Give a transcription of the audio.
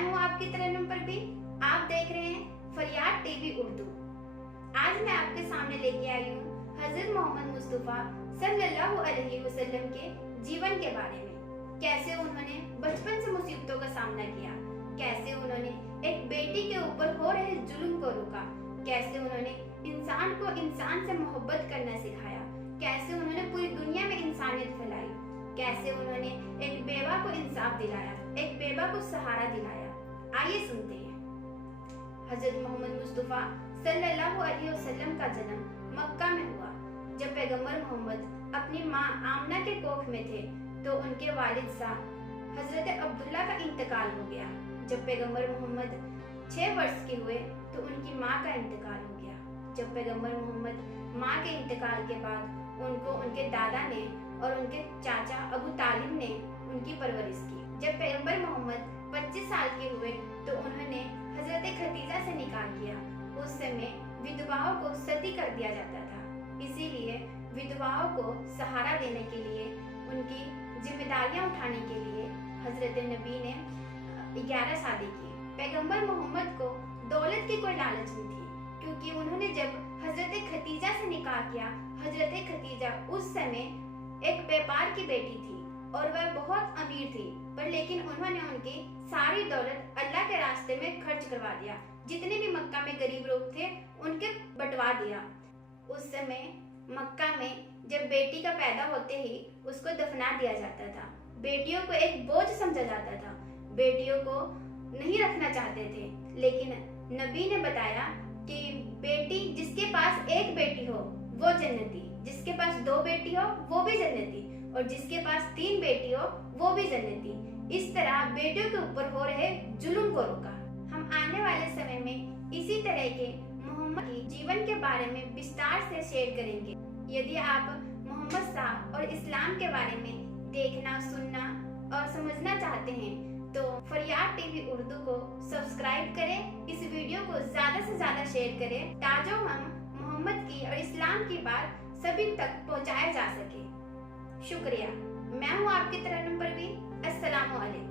मैं हूं आपकी तरन्नुम परवीन। आप देख रहे हैं फरियाद टीवी उर्दू। आज मैं आपके सामने लेके आई हूँ हजरत मोहम्मद मुस्तफा सल्लल्लाहु अलैहि वसल्लम के जीवन के बारे में। कैसे उन्होंने बचपन से मुसीबतों का सामना किया, कैसे उन्होंने एक बेटी के ऊपर हो रहे जुल्म को रोका, कैसे उन्होंने इंसान को इंसान से मोहब्बत करना सिखाया, कैसे उन्होंने पूरी दुनिया में इंसानियत फैलाई, कैसे उन्होंने एक बेवा को इंसाफ दिलाया, एक बेवा को सहारा दिलाया। आइए सुनते हैं। हजरत मोहम्मद मुस्तफा सल्लल्लाहु अलैहि वसल्लम का जन्म मक्का में हुआ। जब पैगंबर मोहम्मद अपनी माँ आमना के कोख में थे तो उनके वालिद साहब हजरत अब्दुल्ला का इंतकाल हो गया। जब पैगंबर मोहम्मद 6 वर्ष के हुए तो उनकी माँ का इंतकाल हो गया। जब पैगंबर मोहम्मद माँ के इंतकाल के बाद उनको उनके दादा ने और उनके चाचा अबू तालिब ने उनकी परवरिश की। जब पैगंबर मोहम्मद 25 साल के हुए तो उन्होंने हजरत खदीजा से निकाह किया। उस समय विधवाओं को सती कर दिया जाता था, इसीलिए विधवाओं को सहारा देने के लिए, उनकी जिम्मेदारियां उठाने के लिए हजरत नबी ने 11 शादी की। पैगंबर मोहम्मद को दौलत की कोई लालच नहीं थी, क्योंकि उन्होंने जब हजरत खदीजा से निकाह किया, हजरत खदीजा उस समय एक व्यापार की बेटी थी और वह बहुत अमीर थी, पर लेकिन उन्होंने उनकी सारी दौलत अल्लाह के रास्ते में खर्च करवा दिया। जितने भी मक्का में गरीब लोग थे उनके बंटवा दिया। उस समय मक्का में जब बेटी का पैदा होते ही उसको दफना दिया जाता था। बेटियों को एक बोझ समझा जाता था, बेटियों को नहीं रखना चाहते थे, लेकिन नबी ने बताया कि बेटी जिसके पास एक बेटी हो वो जन्नती, जिसके पास 2 बेटी हो वो भी जन्नती, और जिसके पास 3 बेटी हो वो भी जन्नती। इस तरह बेटियों के ऊपर हो रहे जुल्म को रोका। हम आने वाले समय में इसी तरह के मोहम्मद के जीवन के बारे में विस्तार से शेयर करेंगे। यदि आप मोहम्मद साहब और इस्लाम के बारे में देखना, सुनना और समझना चाहते हैं तो फरियाद टीवी उर्दू को सब्सक्राइब करें। इस वीडियो को ज्यादा से ज्यादा शेयर करें ताकि हम मोहम्मद की और इस्लाम की बात सभी तक पहुंचाया जा सके। शुक्रिया। मैं हूं आपकी तरन्नुम परवीन। अस्सलामु अलैकुम।